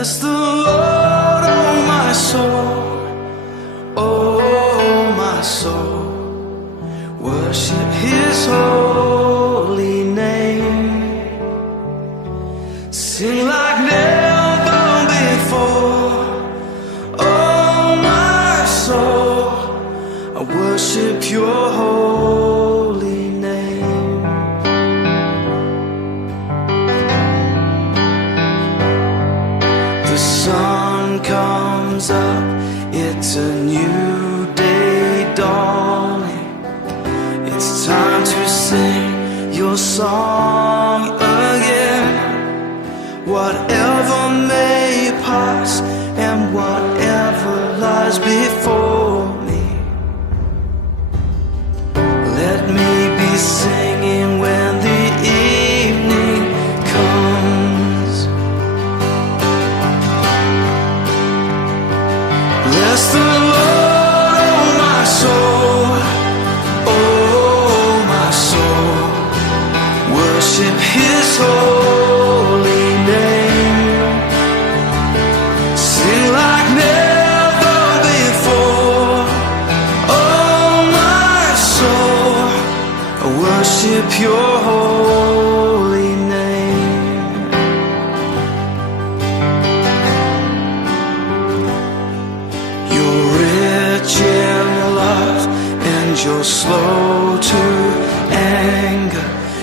Bless the Lord, oh my soul, oh my soul. Worship His holy name. Sing like never before, oh my soul. I worship Your holy name. The sun comes up, it's a new day dawning. It's time to sing Your song again. Whatever may pass and whatever lies before,